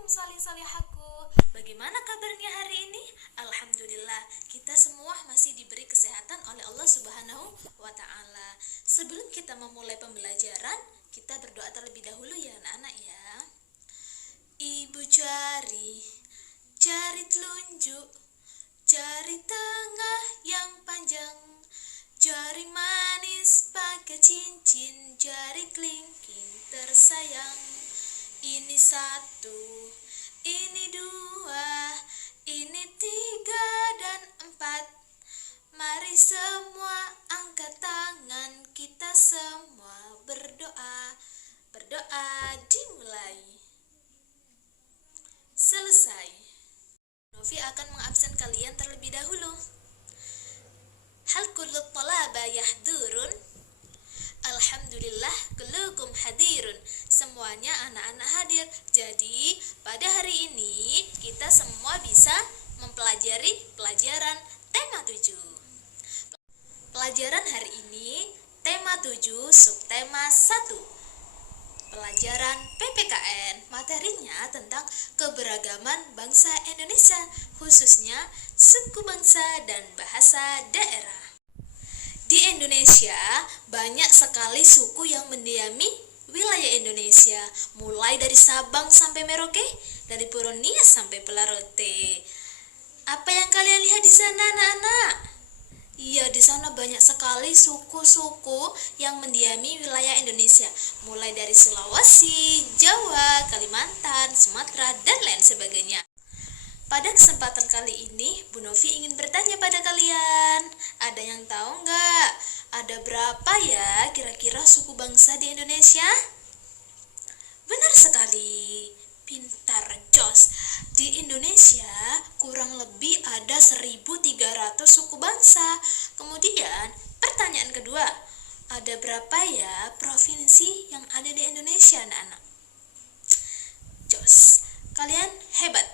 Assalamualaikum salih-salihaku. Bagaimana kabarnya hari ini? Alhamdulillah, kita semua masih diberi kesehatan oleh Allah Subhanahu wa Ta'ala. Sebelum kita memulai pembelajaran, kita berdoa terlebih dahulu ya anak-anak ya. Ibu cari telunjuk, cari tengah yang panjang, jari manis pakai cincin, jari kelingking tersayang. Ini satu, ini dua, ini tiga dan empat. Mari semua angkat tangan, kita semua berdoa. Berdoa dimulai. Selesai. Novi akan mengabsen kalian terlebih dahulu. Hal kullu talaba yahdurun? Alhamdulillah kullukum hadirun. Semuanya anak-anak hadir. Jadi pada hari ini kita semua bisa mempelajari pelajaran tema 7. Pelajaran hari ini tema 7 subtema 1. Pelajaran PPKN. Materinya tentang keberagaman bangsa Indonesia, khususnya suku bangsa dan bahasa daerah. Di Indonesia, banyak sekali suku yang mendiami wilayah Indonesia, mulai dari Sabang sampai Merauke, dari Puronias sampai Pelarote. Apa yang kalian lihat di sana, anak-anak? Iya, di sana banyak sekali suku-suku yang mendiami wilayah Indonesia, mulai dari Sulawesi, Jawa, Kalimantan, Sumatera, dan lain sebagainya. Pada kesempatan kali ini, Bu Novi ingin bertanya pada kalian, ada yang tahu nggak? Ada berapa ya kira-kira suku bangsa di Indonesia? Benar sekali, pintar, jos. Di Indonesia kurang lebih ada 1.300 suku bangsa. Kemudian pertanyaan kedua, ada berapa ya provinsi yang ada di Indonesia, anak-anak? Jos, kalian hebat.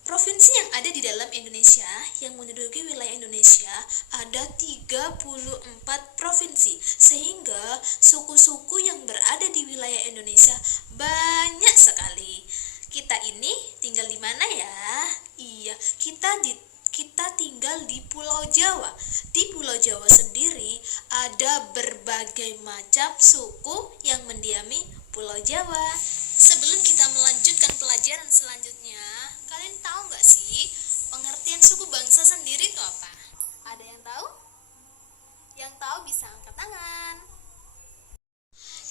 Provinsi yang ada di dalam Indonesia yang menduduki wilayah Indonesia ada 34 provinsi, sehingga suku-suku yang berada di wilayah Indonesia banyak sekali. Kita ini tinggal di mana ya? Iya, kita tinggal di Pulau Jawa. Di Pulau Jawa sendiri ada berbagai macam suku yang mendiami Pulau Jawa. Sebelum kita melanjutkan pelajaran selanjutnya, kalian tahu nggak sih pengertian suku bangsa sendiri itu apa? Ada yang tahu? Yang tahu bisa angkat tangan.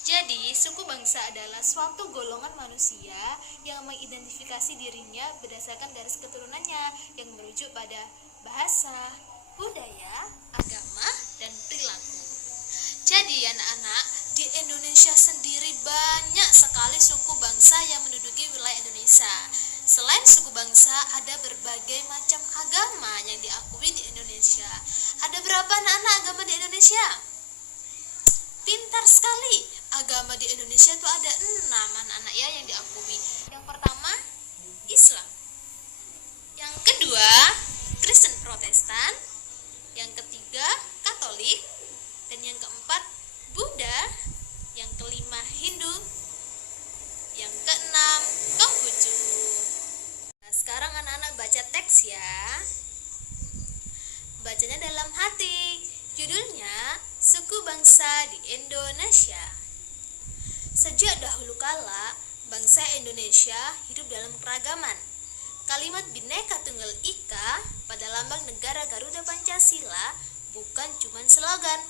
Jadi, suku bangsa adalah suatu golongan manusia yang mengidentifikasi dirinya berdasarkan garis keturunannya yang merujuk pada bahasa, budaya, agama, dan perilaku. Jadi anak-anak, di Indonesia sendiri banyak sekali suku bangsa yang menduduki wilayah Indonesia. Selain suku bangsa, ada berbagai macam agama yang diakui di Indonesia. Ada berapa anak-anak agama di Indonesia? Pintar sekali. Agama di Indonesia itu ada 6 anak-anak ya yang diakui. Yang pertama, Islam. Yang kedua, Kristen Protestan. Yang ketiga, Katolik. Dan yang keempat, Buddha. Yang kelima, Hindu. Yang keenam, Konghucu. Nah, sekarang anak-anak baca teks ya. Bacanya dalam hati. Judulnya, Suku Bangsa di Indonesia. Sejak dahulu kala, bangsa Indonesia hidup dalam keragaman. Kalimat Bhinneka Tunggal Ika pada lambang negara Garuda Pancasila bukan cuma slogan.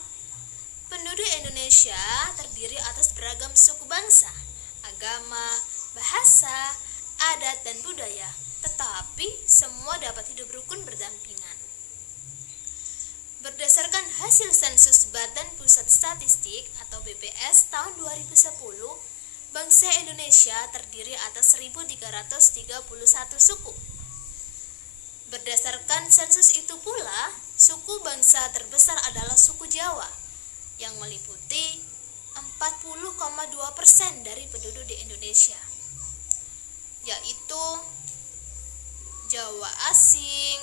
Penduduk Indonesia terdiri atas beragam suku bangsa, agama, bahasa, adat, dan budaya, tetapi semua dapat hidup rukun berdampingan. Berdasarkan hasil sensus Badan Pusat Statistik atau BPS tahun 2010, bangsa Indonesia terdiri atas 1.331 suku. Berdasarkan sensus itu pula, suku bangsa terbesar adalah suku Jawa, yang meliputi 40,2% dari penduduk di Indonesia, yaitu Jawa asing.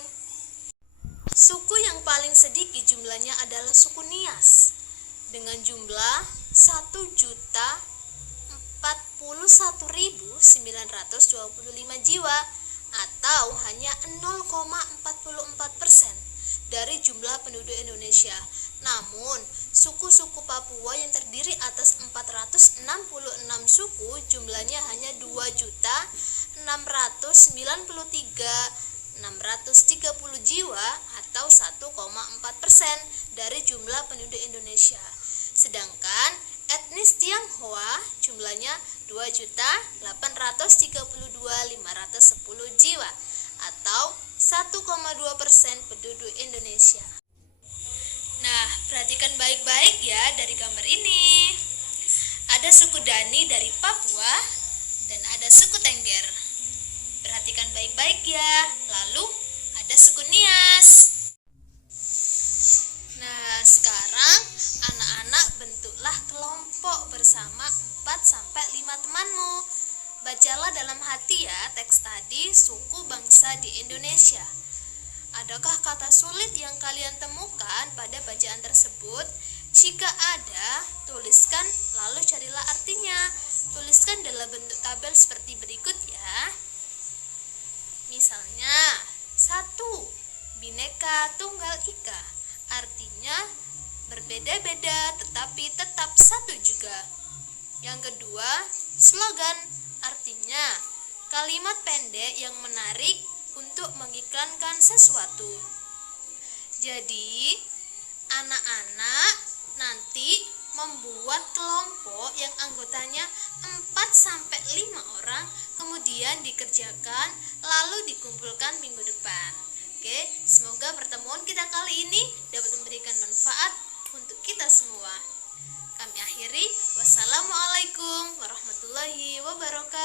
Suku yang paling sedikit jumlahnya adalah suku Nias dengan jumlah 1.040.000 jiwa atau hanya 0,44% dari jumlah penduduk Indonesia. Namun, suku-suku Papua yang terdiri atas 466 suku jumlahnya hanya 2.693.630 jiwa atau 1,4% dari jumlah penduduk Indonesia. Sedangkan etnis Tionghoa jumlahnya 2.832.510 jiwa atau 1,2% penduduk Indonesia. Nah, perhatikan baik-baik ya dari gambar ini. Ada suku Dani dari Papua dan ada suku Tengger. Perhatikan baik-baik ya. Lalu ada suku Nias. Nah, sekarang anak-anak bentuklah kelompok bersama 4-5 temanmu. Bacalah dalam hati ya teks tadi suku bangsa di Indonesia. Adakah kata sulit yang kalian temukan pada bacaan tersebut? Jika ada, tuliskan lalu carilah artinya. Tuliskan dalam bentuk tabel seperti berikut ya. Misalnya, 1. Bhinneka Tunggal Ika. Artinya berbeda-beda tetapi tetap satu juga. Yang kedua, slogan. Artinya kalimat pendek yang menarik untuk mengiklankan sesuatu. Jadi, anak-anak nanti membuat kelompok yang anggotanya 4-5 orang, kemudian dikerjakan lalu dikumpulkan minggu depan. Oke, semoga pertemuan kita kali ini dapat memberikan manfaat untuk kita semua. Kami akhiri, wassalamualaikum warahmatullahi wabarakatuh.